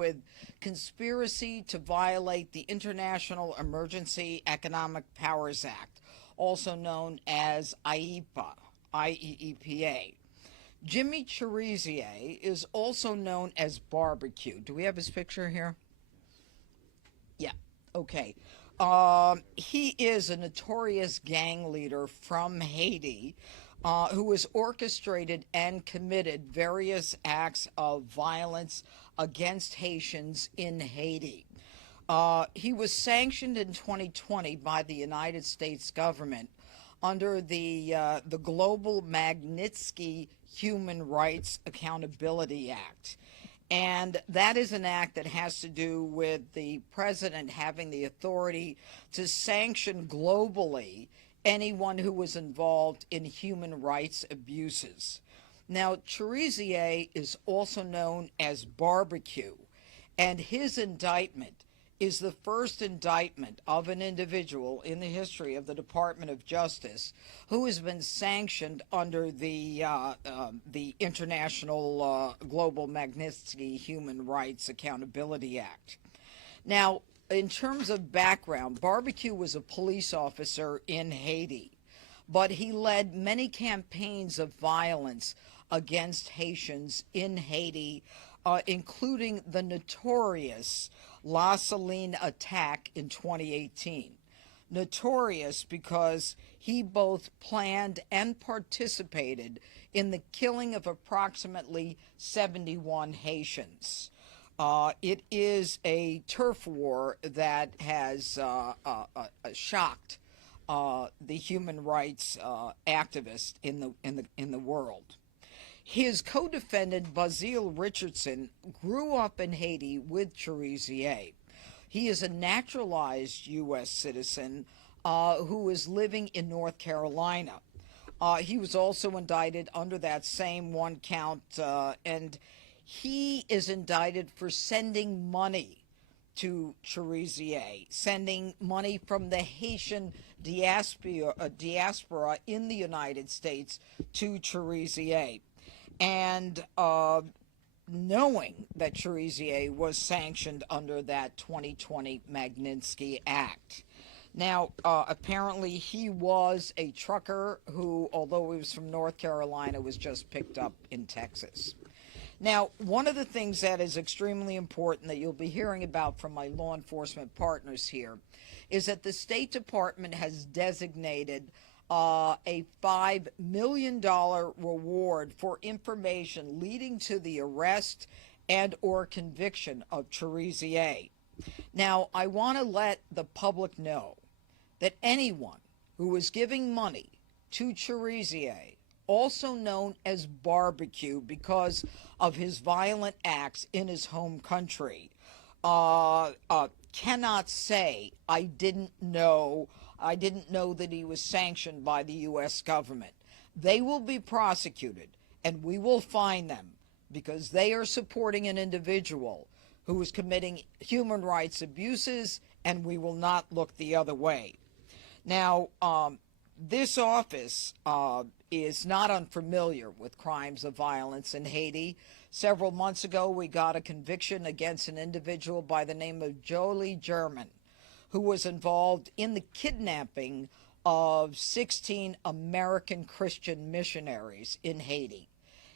with conspiracy to violate the International Emergency Economic Powers Act, also known as IEEPA, IEEPA. Jimmy Chérizier is also known as Barbecue. Do we have his picture here? Yeah, okay. He is a notorious gang leader from Haiti who has orchestrated and committed various acts of violence against Haitians in Haiti. He was sanctioned in 2020 by the United States government under the Global Magnitsky Human Rights Accountability Act. And that is an act that has to do with the president having the authority to sanction globally anyone who was involved in human rights abuses. Now, Cherizier is also known as Barbecue, and his indictment is the first indictment of an individual in the history of the Department of Justice who has been sanctioned under the International Global Magnitsky Human Rights Accountability Act. Now, in terms of background, Barbecue was a police officer in Haiti, but he led many campaigns of violence against Haitians in Haiti, including the notorious La Saline attack in 2018. Notorious because he both planned and participated in the killing of approximately 71 Haitians. It is a turf war that has shocked the human rights activists in the world. His co-defendant, Basile Richardson, grew up in Haiti with Cherizier. He is a naturalized U.S. citizen who is living in North Carolina. He was also indicted under that same one count, and he is indicted for sending money to Cherizier, sending money from the Haitian diaspora in the United States to Cherizier. And knowing that Cherizier was sanctioned under that 2020 Magnitsky Act. Now, apparently he was a trucker who, although he was from North Carolina, was just picked up in Texas. Now, one of the things that is extremely important that you'll be hearing about from my law enforcement partners here is that the State Department has designated a $5 million reward for information leading to the arrest and or conviction of Cherizier. Now, I want to let the public know that anyone who is giving money to Cherizier, also known as Barbecue because of his violent acts in his home country, cannot say, I didn't know that he was sanctioned by the U.S. government. They will be prosecuted, and we will fine them because they are supporting an individual who is committing human rights abuses, and we will not look the other way. Now, this office is not unfamiliar with crimes of violence in Haiti. Several months ago, we got a conviction against an individual by the name of Jolie German, who was involved in the kidnapping of 16 American Christian missionaries in Haiti.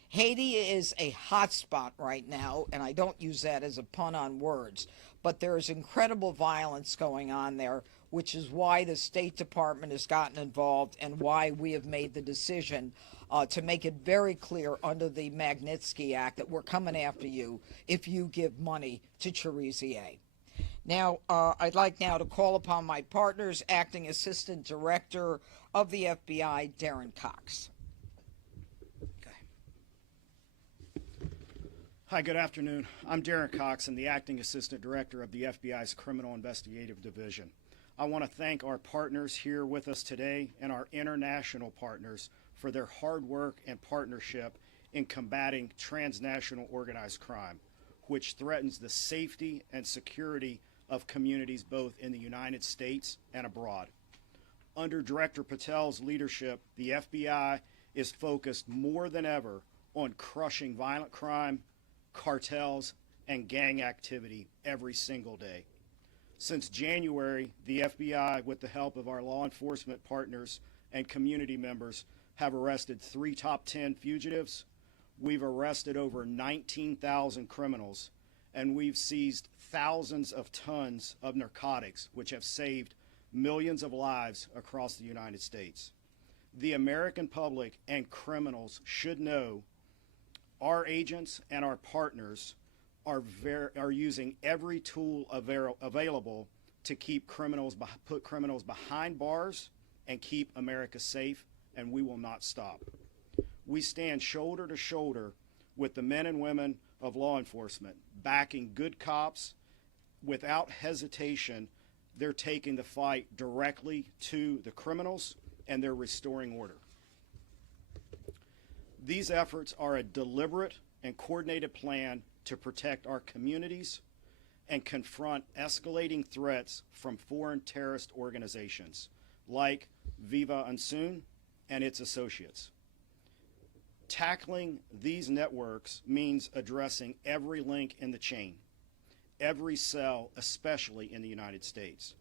Haiti is a hot spot right now, and I don't use that as a pun on words, but there is incredible violence going on there, which is why the State Department has gotten involved and why we have made the decision to make it very clear under the Magnitsky Act that we're coming after you if you give money to Cherizier. Now, I'd like now to call upon my partners, Acting Assistant Director of the FBI, Darren Cox. Hi, good afternoon. I'm Darren Cox, and the Acting Assistant Director of the FBI's Criminal Investigative Division. I want to thank our partners here with us today and our international partners for their hard work and partnership in combating transnational organized crime, which threatens the safety and security of communities both in the United States and abroad. Under Director Patel's leadership, the FBI is focused more than ever on crushing violent crime, cartels, and gang activity every single day. Since January, the FBI, with the help of our law enforcement partners and community members, have arrested 3 top 10 fugitives. We've arrested over 19,000 criminals, and we've seized thousands of tons of narcotics, which have saved millions of lives across the United States. The American public and criminals should know our agents and our partners are using every tool available to put criminals behind bars and keep America safe, and we will not stop. We stand shoulder to shoulder with the men and women of law enforcement, backing good cops. Without hesitation, they're taking the fight directly to the criminals, and they're restoring order. These efforts are a deliberate and coordinated plan to protect our communities and confront escalating threats from foreign terrorist organizations like Viv Ansanm and its associates. Tackling these networks means addressing every link in the chain, every cell, especially in the United States.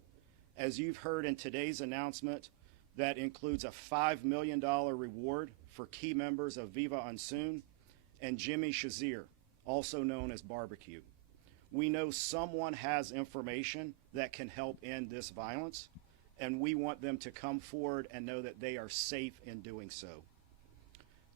As you've heard in today's announcement, that includes a $5 million reward for key members of Viv Ansanm and Jimmy Cherizier, also known as Barbecue. We know someone has information that can help end this violence, and we want them to come forward and know that they are safe in doing so.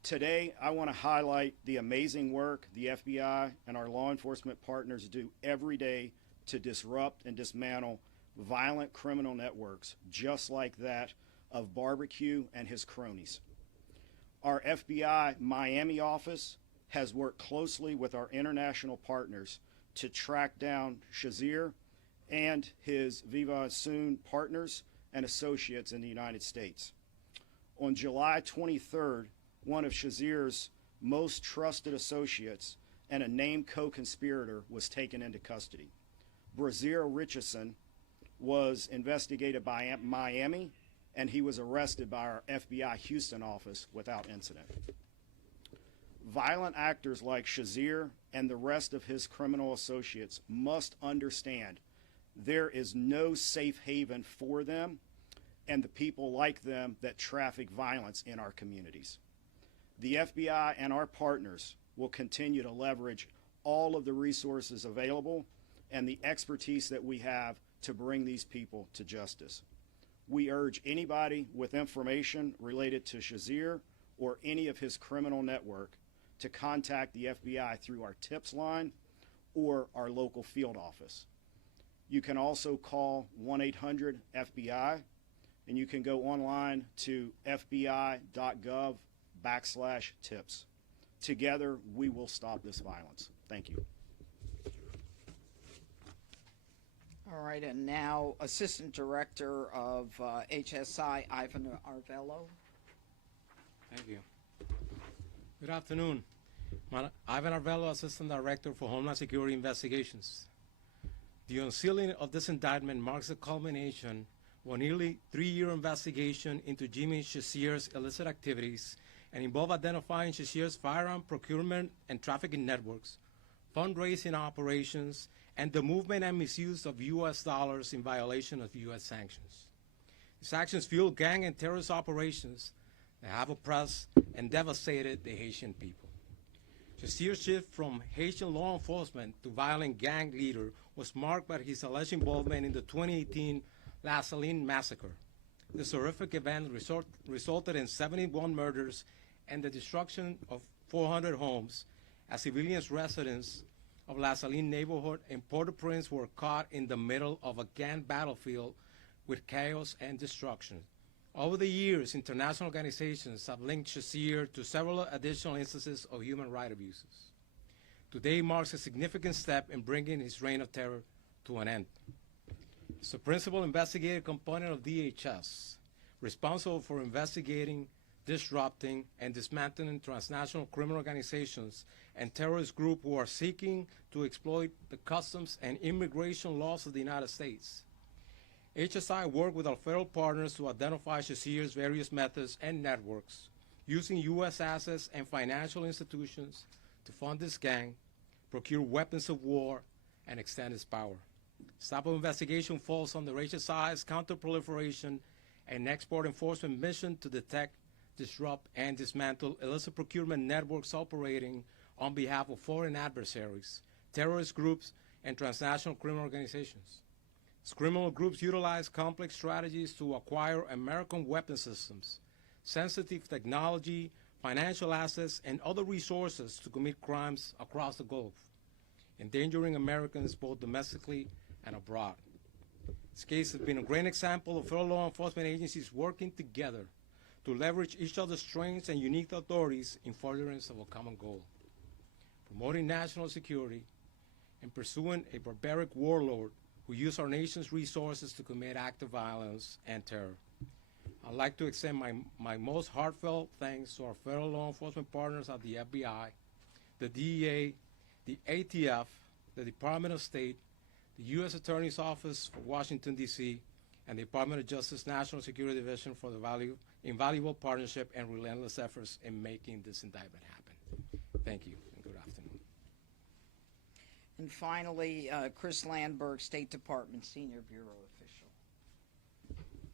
Today, I want to highlight the amazing work the FBI and our law enforcement partners do every day to disrupt and dismantle violent criminal networks, just like that of Barbecue and his cronies. Our FBI Miami office has worked closely with our international partners to track down Cherizier and his Viv Ansanm partners and associates in the United States. On July 23rd, one of Cherizier's most trusted associates and a named co-conspirator was taken into custody. Brazier Richardson was investigated by Miami, and he was arrested by our FBI Houston office without incident. Violent actors like Cherizier and the rest of his criminal associates must understand there is no safe haven for them and the people like them that traffic violence in our communities. The FBI and our partners will continue to leverage all of the resources available and the expertise that we have to bring these people to justice. We urge anybody with information related to Cherizier or any of his criminal network to contact the FBI through our tips line or our local field office. You can also call 1-800-FBI, and you can go online to fbi.gov/tips. Together, we will stop this violence. Thank you. All right, and now Assistant Director of HSI, Ivan Arvello. Thank you. Good afternoon. Ivan Arvello, Assistant Director for Homeland Security Investigations. The unsealing of this indictment marks the culmination of a nearly 3-year investigation into Jimmy Cherizier's illicit activities and involved identifying Cherizier's firearm procurement and trafficking networks, fundraising operations, and the movement and misuse of U.S. dollars in violation of U.S. sanctions. These actions fuel gang and terrorist operations that have oppressed and devastated the Haitian people. Cherizier's shift from Haitian law enforcement to violent gang leader was marked by his alleged involvement in the 2018 La Saline massacre. This horrific event resulted in 71 murders and the destruction of 400 homes as civilians residents of La Saline neighborhood in Port-au-Prince were caught in the middle of a gang battlefield with chaos and destruction. Over the years, international organizations have linked Cherizier to several additional instances of human rights abuses. Today marks a significant step in bringing his reign of terror to an end. As the principal investigative component of DHS, responsible for investigating, disrupting, and dismantling transnational criminal organizations and terrorist groups who are seeking to exploit the customs and immigration laws of the United States. HSI worked with our federal partners to identify Cherizier's various methods and networks, using U.S. assets and financial institutions to fund this gang, procure weapons of war, and extend its power. This type of investigation falls on the HSI's counterproliferation and export enforcement mission to detect, disrupt, and dismantle illicit procurement networks operating on behalf of foreign adversaries, terrorist groups, and transnational criminal organizations. These criminal groups utilize complex strategies to acquire American weapon systems, sensitive technology, financial assets, and other resources to commit crimes across the globe, endangering Americans both domestically and abroad. This case has been a great example of federal law enforcement agencies working together to leverage each other's strengths and unique authorities in furtherance of a common goal: promoting national security and pursuing a barbaric warlord who used our nation's resources to commit acts of violence and terror. I'd like to extend my most heartfelt thanks to our federal law enforcement partners at the FBI, the DEA, the ATF, the Department of State, the U.S. Attorney's Office for Washington, D.C., and the Department of Justice National Security Division for the invaluable partnership and relentless efforts in making this indictment happen. Thank you, and good afternoon. And finally, Chris Landberg, State Department Senior Bureau Official.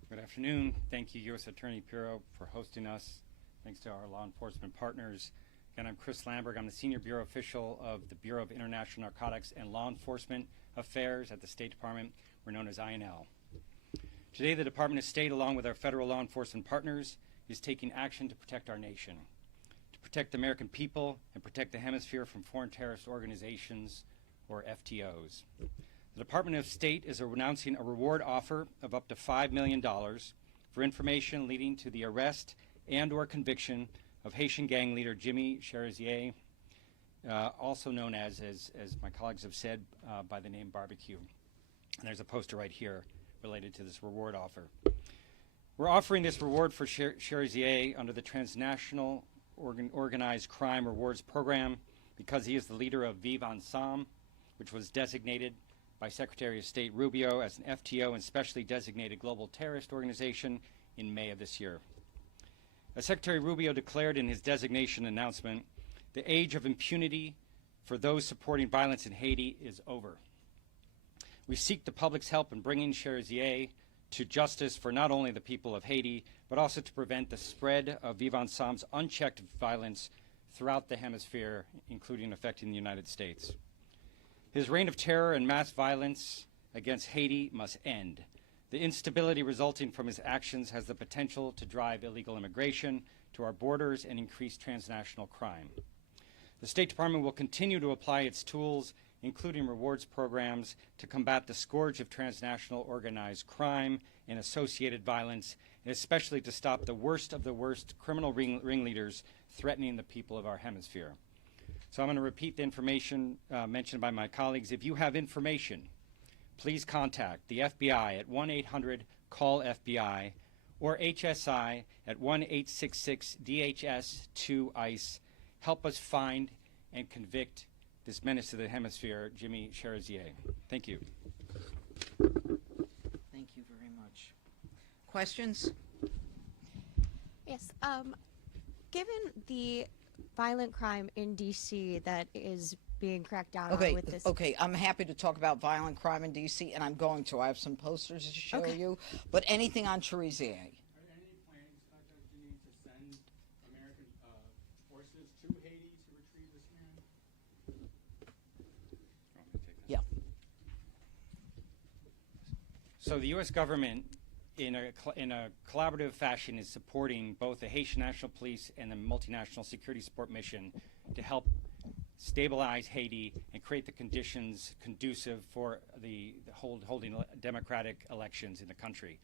Good afternoon. Thank you, U.S. Attorney Pirro, for hosting us. Thanks to our law enforcement partners. Again, I'm Chris Landberg. I'm the Senior Bureau Official of the Bureau of International Narcotics and Law Enforcement Affairs at the State Department. We're known as INL. Today, the Department of State, along with our federal law enforcement partners, is taking action to protect our nation, to protect the American people, and protect the hemisphere from foreign terrorist organizations, or FTOs. The Department of State is announcing a reward offer of up to $5 million for information leading to the arrest and or conviction of Haitian gang leader Jimmy Chérizier, also known as my colleagues have said, by the name Barbecue. And there's a poster right here related to this reward offer. We're offering this reward for Cherizier under the Transnational Organized Crime Rewards Program because he is the leader of Viv Ansanm, which was designated by Secretary of State Rubio as an FTO and specially designated global terrorist organization in May of this year. As Secretary Rubio declared in his designation announcement, the age of impunity for those supporting violence in Haiti is over. We seek the public's help in bringing Cherizier to justice for not only the people of Haiti, but also to prevent the spread of Viv Ansam's unchecked violence throughout the hemisphere, including affecting the United States. His reign of terror and mass violence against Haiti must end. The instability resulting from his actions has the potential to drive illegal immigration to our borders and increase transnational crime. The State Department will continue to apply its tools, including rewards programs, to combat the scourge of transnational organized crime and associated violence, and especially to stop the worst of the worst criminal ringleaders threatening the people of our hemisphere. So I'm going to repeat the information mentioned by my colleagues. If you have information, please contact the FBI at 1-800-CALL-FBI or HSI at 1-866-DHS-2-ICE. Help us find and convict this menace to the hemisphere, Jimmy Chérizier. Thank you. Thank you very much. Questions? Yes. Given the violent crime in D.C. that is being cracked down on with this. Okay, I'm happy to talk about violent crime in D.C., and I'm going to. I have some posters to show Okay. you, but anything on Cherizier. Are there any plans, Jeanine, to send American forces to Haiti to retrieve this man? Yeah. So the U.S. government, in a collaborative fashion, is supporting both the Haitian National Police and the multinational security support mission to help stabilize Haiti and create the conditions conducive for holding democratic elections in the country.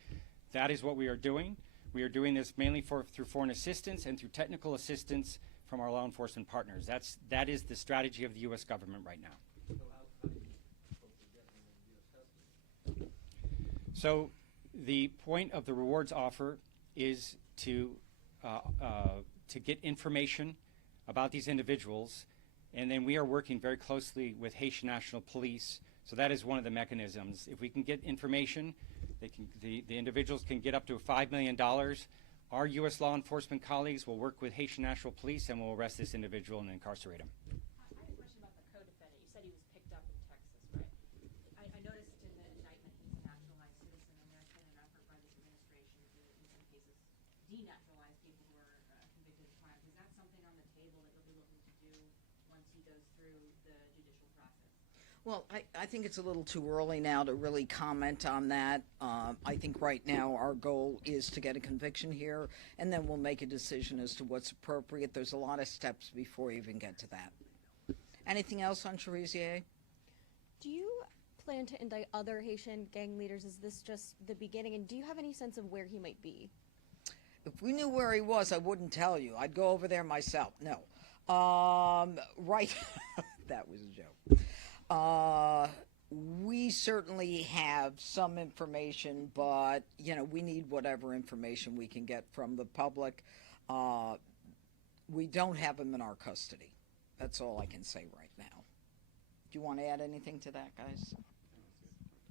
That is what we are doing. We are doing this mainly through foreign assistance and through technical assistance from our law enforcement partners. That is the strategy of the U.S. government right now. So the point of the rewards offer is to get information about these individuals, and then we are working very closely with Haitian National Police. So that is one of the mechanisms. If we can get information, the individuals can get up to $5 million. Our U.S. law enforcement colleagues will work with Haitian National Police and will arrest this individual and incarcerate him. I have a question about the co-defendant. You Well, I think it's a little too early now to really comment on that. I think right now our goal is to get a conviction here, and then we'll make a decision as to what's appropriate. There's a lot of steps before you even get to that. Anything else on Cherizier? Do you plan to indict other Haitian gang leaders? Is this just the beginning? And do you have any sense of where he might be? If we knew where he was, I wouldn't tell you. I'd go over there myself. No. Right. That was a joke. We certainly have some information, but, you know, we need whatever information we can get from the public. We don't have him in our custody. That's all I can say right now. Do you want to add anything to that, guys?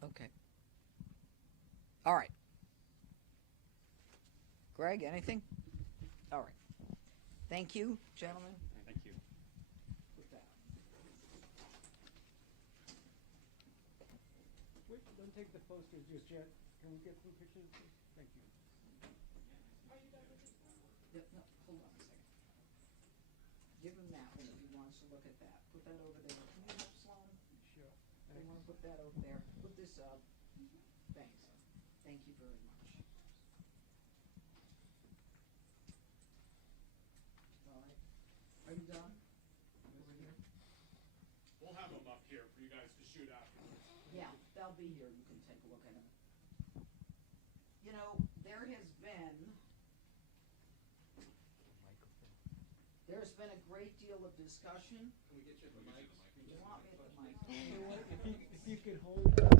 Okay. All right. Greg, anything? All right. Thank you, gentlemen. Thank you. Wait, don't take the posters just yet. Can we get some pictures, please? Thank you. Yep, no, hold on a second. Give him that one if he wants to look at that. Put that over there. Can you help Sloan? Sure. I want to put that over there. Put this up. Thanks. Thank you very much. All right. Are you done? Over here? We'll have them up here for you guys to shoot afterwards. Yeah, they'll be here. You can take a look at them. You know, there has been a great deal of discussion. Can we get you the mic? You want me at the mic? If you could hold that.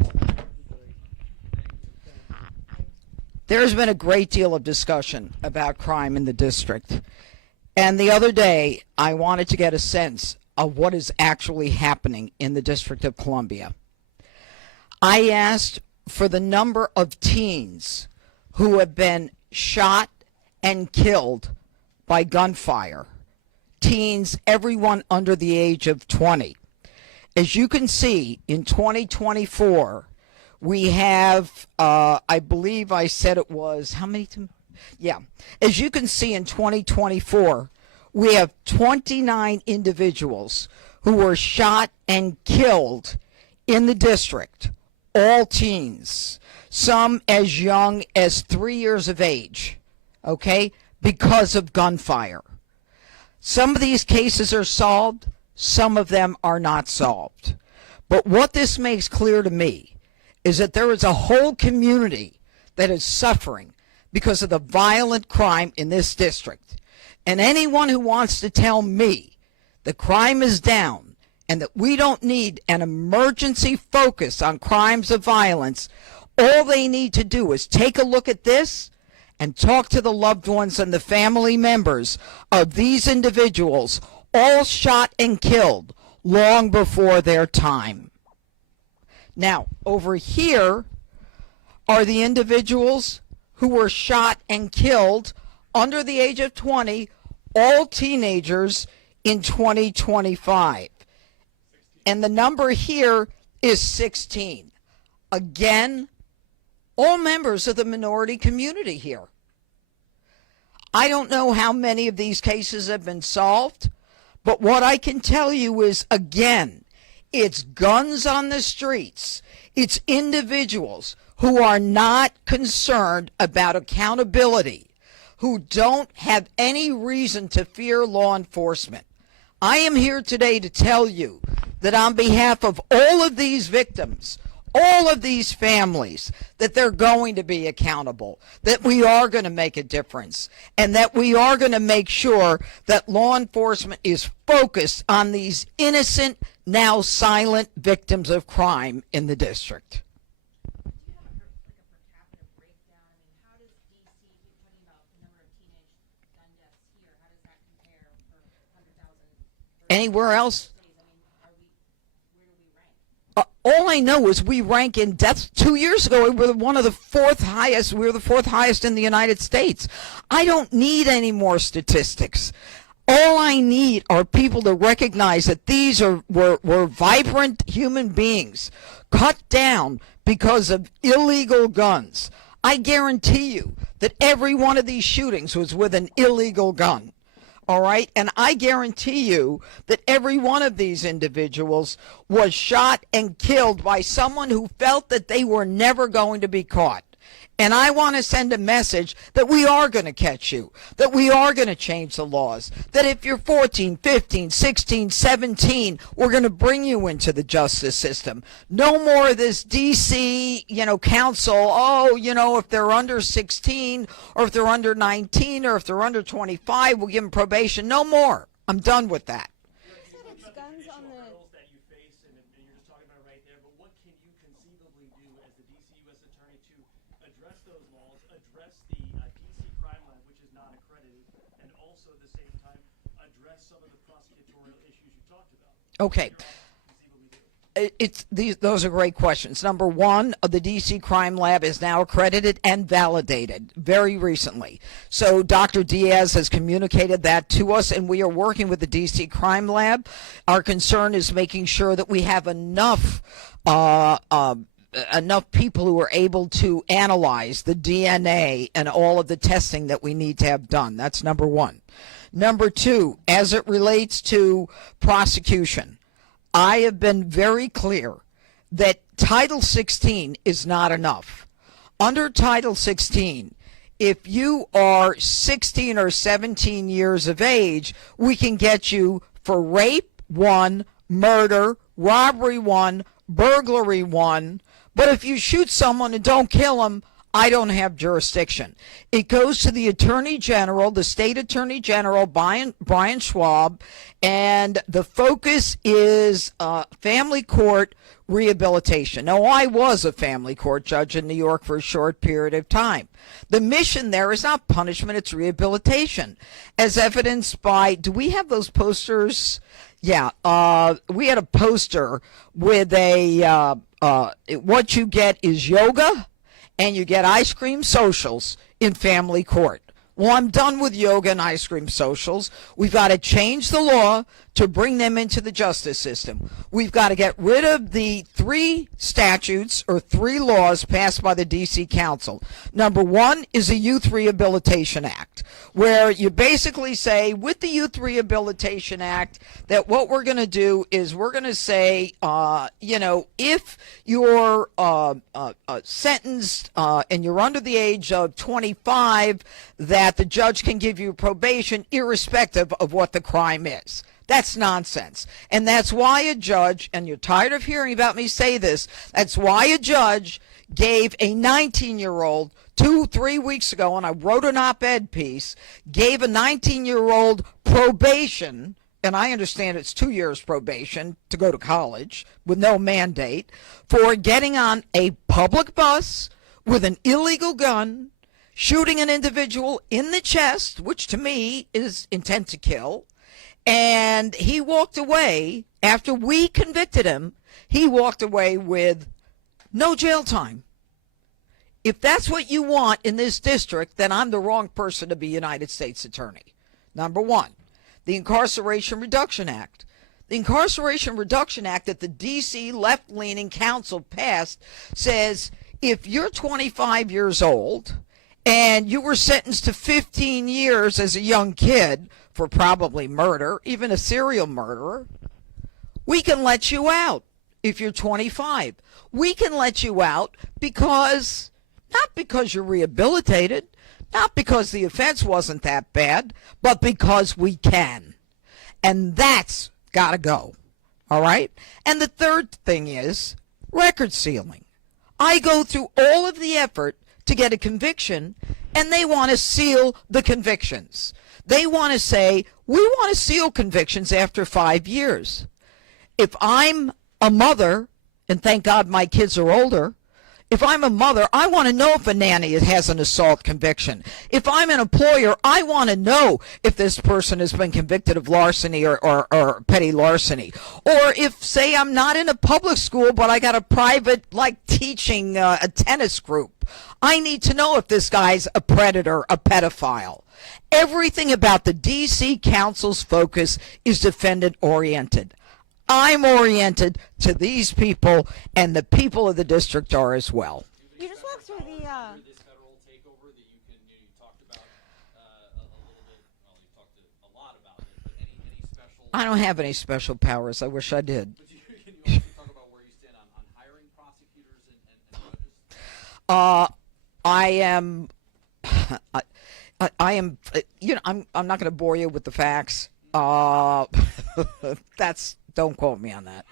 There's been a great deal of discussion about crime in the district. And the other day, I wanted to get a sense of what is actually happening in the District of Columbia. I asked for the number of teens who have been shot and killed by gunfire. Teens, everyone under the age of 20. As you can see, in 2024, we have, I believe I said it was, how many? Yeah. As you can see, in 2024, we have 29 individuals who were shot and killed in the district, all teens, some as young as 3 years of age, okay, because of gunfire. Some of these cases are solved, some of them are not solved. But what this makes clear to me is that there is a whole community that is suffering because of the violent crime in this district. And anyone who wants to tell me the crime is down and that we don't need an emergency focus on crimes of violence, all they need to do is take a look at this and talk to the loved ones and the family members of these individuals, all shot and killed long before their time. Now, over here are the individuals who were shot and killed under the age of 20, all teenagers in 2025. And the number here is 16. Again, all members of the minority community here. I don't know how many of these cases have been solved, but what I can tell you is, again, it's guns on the streets. It's individuals who are not concerned about accountability, who don't have any reason to fear law enforcement. I am here today to tell you that on behalf of all of these victims, all of these families, that they're going to be accountable, that we are going to make a difference, and that we are going to make sure that law enforcement is focused on these innocent, now silent victims of crime in the district. Do you have a per capita breakdown? I mean, how does DC, keep talking about the number of teenage gun deaths here, how does that compare for 100,000? Anywhere else? Where do we rank? All I know is we rank in deaths. 2 years ago, we were one of the fourth highest. We were the fourth highest in the United States. I don't need any more statistics. All I need are people to recognize that these were vibrant human beings cut down because of illegal guns. I guarantee you that every one of these shootings was with an illegal gun. All right. And I guarantee you that every one of these individuals was shot and killed by someone who felt that they were never going to be caught. And I want to send a message that we are going to catch you, that we are going to change the laws, that if you're 14, 15, 16, 17, we're going to bring you into the justice system. No more of this D.C., council, if they're under 16 or if they're under 19 or if they're under 25, we'll give them probation. No more. I'm done with that. Hurdles that you face, and you're just talking about it right there, but what can you conceivably do as the DC U.S. Attorney to address those laws, address the DC crime lab, which is not accredited, and also at the same time address some of the prosecutorial issues you talked about? Okay. Those are great questions. Number one, the DC Crime Lab is now accredited and validated very recently. So Dr. Diaz has communicated that to us, and we are working with the DC Crime Lab. Our concern is making sure that we have enough people who are able to analyze the DNA and all of the testing that we need to have done. That's number one. Number two, as it relates to prosecution, I have been very clear that Title 16 is not enough. Under Title 16, if you are 16 or 17 years of age, we can get you for rape 1, murder, robbery 1, burglary 1. But if you shoot someone and don't kill them, I don't have jurisdiction. It goes to the Attorney General, the State Attorney General, Brian Schwab, and the focus is family court rehabilitation. Now, I was a family court judge in New York for a short period of time. The mission there is not punishment, it's rehabilitation, as evidenced by, do we have those posters? Yeah, we had a poster with what you get is yoga, and you get ice cream socials in family court. Well, I'm done with yoga and ice cream socials. We've got to change the law to bring them into the justice system. We've got to get rid of the 3 statutes or 3 laws passed by the D.C. Council. Number one is the Youth Rehabilitation Act, where you basically say with the Youth Rehabilitation Act that what we're going to do is we're going to say, if you're sentenced and you're under the age of 25, that the judge can give you probation irrespective of what the crime is. That's nonsense. And that's why a judge, and you're tired of hearing about me say this, that's why a judge gave a 19-year-old 2-3 weeks ago, and I wrote an op-ed piece, gave a 19-year-old probation, and I understand it's 2 years probation to go to college with no mandate, for getting on a public bus with an illegal gun, shooting an individual in the chest, which to me is intent to kill. And he walked away, after we convicted him, he walked away with no jail time. If that's what you want in this district, then I'm the wrong person to be United States Attorney. Number one, the Incarceration Reduction Act. The Incarceration Reduction Act that the D.C. left-leaning council passed says if you're 25 years old and you were sentenced to 15 years as a young kid for probably murder, even a serial murderer, we can let you out if you're 25. We can let you out because, not because you're rehabilitated, not because the offense wasn't that bad, but because we can. And that's got to go. All right? And the third thing is record sealing. I go through all of the effort to get a conviction, and they want to seal the convictions. They want to say, we want to seal convictions after 5 years. If I'm a mother, and thank God my kids are older, if I'm a mother, I want to know if a nanny has an assault conviction. If I'm an employer, I want to know if this person has been convicted of larceny or petty larceny. Or if, say, I'm not in a public school, but I got a private, teaching a tennis group. I need to know if this guy's a predator, a pedophile. Everything about the D.C. Council's focus is defendant-oriented. I'm oriented to these people, and the people of the district are as well. You just walked through the. This federal takeover that you talked about a little bit. Well, you talked a lot I don't have any special powers. I wish I did. But can you also talk about where you stand on hiring prosecutors and judges? I am, I am, I'm not going to bore you with the facts. Don't quote me on that.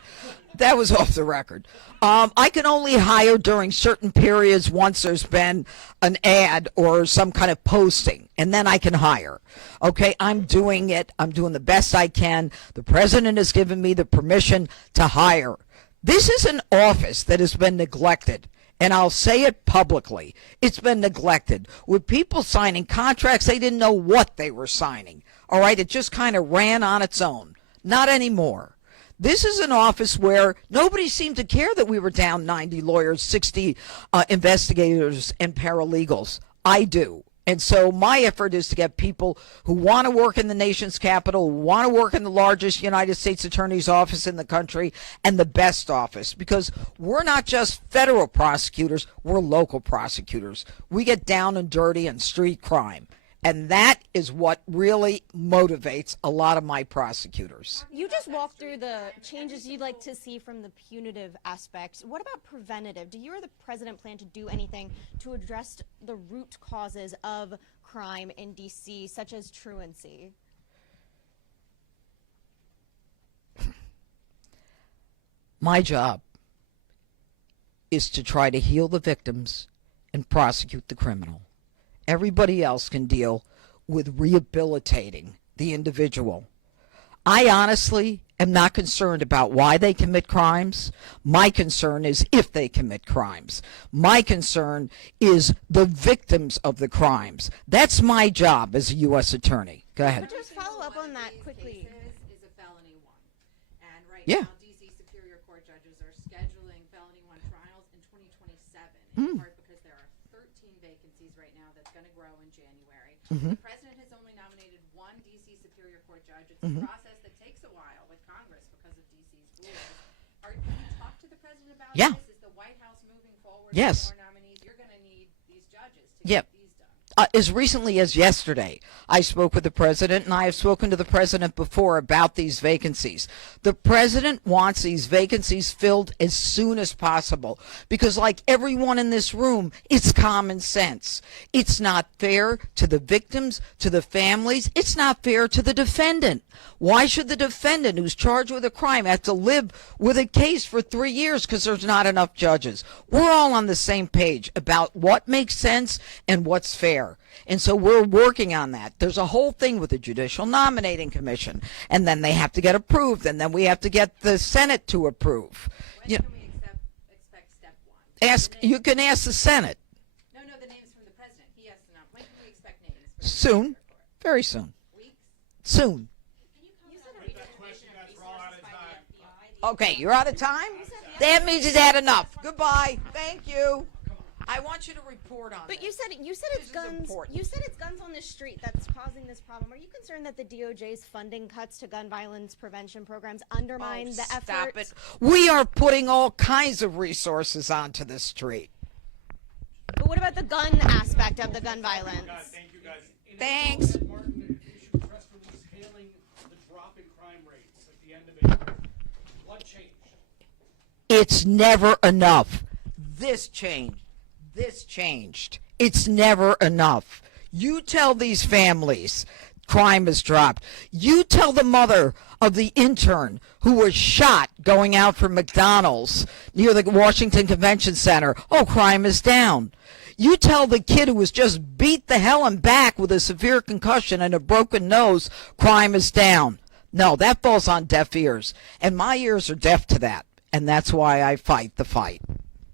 That was off the record. I can only hire during certain periods once there's been an ad or some kind of posting, and then I can hire. Okay, I'm doing it. I'm doing the best I can. The president has given me the permission to hire. This is an office that has been neglected, and I'll say it publicly. It's been neglected. With people signing contracts, they didn't know what they were signing. All right, it just kind of ran on its own. Not anymore. This is an office where nobody seemed to care that we were down 90 lawyers, 60 investigators, and paralegals. I do. And so my effort is to get people who want to work in the nation's capital, who want to work in the largest United States Attorney's office in the country, and the best office. Because we're not just federal prosecutors, we're local prosecutors. We get down and dirty in street crime. And that is what really motivates a lot of my prosecutors. You just walked through the changes you'd like to see from the punitive aspects. What about preventative? Do you or the president plan to do anything to address the root causes of crime in D.C., such as truancy? My job is to try to heal the victims and prosecute the criminal. Everybody else can deal with rehabilitating the individual. I honestly am not concerned about why they commit crimes. My concern is if they commit crimes. My concern is the victims of the crimes. That's my job as a U.S. attorney. Go ahead. But just follow up on that quickly. Is a felony one. And right Yeah. now, D.C. Superior Court judges are scheduling felony one trials in 2027, in part because there are 13 vacancies right now that's going to grow in January. The president has only nominated one D.C. Superior Court judge. It's a process that takes a while with Congress because of D.C.'s rules. Have you talked to the president about Yeah. this? Is the White House moving forward Yes. with more nominees? You're going to need these judges to Yep. get these done. As recently as yesterday, I spoke with the president, and I have spoken to the president before about these vacancies. The president wants these vacancies filled as soon as possible because, like everyone in this room, it's common sense. It's not fair to the victims, to the families. It's not fair to the defendant. Why should the defendant who's charged with a crime have to live with a case for 3 years because there's not enough judges? We're all on the same page about what makes sense and what's fair. And so we're working on that. There's a whole thing with the Judicial Nominating Commission, and then they have to get approved, and then we have to get the Senate to approve. When You, can we expect step one? you can ask the Senate No, the names from the president. He has to know. When can we expect names? For the soon, Superior Court? very soon, Weeks? soon. You said a That question, guys, we're all out of time. Okay, you're out of time? That means you've had enough. Goodbye. Thank you. I want you to report on But this. you said This it's is guns. important. You said it's guns on the street that's causing this problem. Are you concerned that the DOJ's funding cuts to gun violence prevention programs undermine the effort? Stop it. We are putting all kinds of resources onto the street. But what about the gun aspect of the gun violence? Guys, thank you guys. Thanks. Martin issued a press release hailing the drop in crime rates at the end of April. What changed? It's never enough. This changed. This changed. It's never enough. You tell these families crime has dropped. You tell the mother of the intern who was shot going out from McDonald's near the Washington Convention Center, oh, crime is down. You tell the kid who was just beat the hell and back with a severe concussion and a broken nose, crime is down. No, that falls on deaf ears. And my ears are deaf to that. And that's why I fight the fight.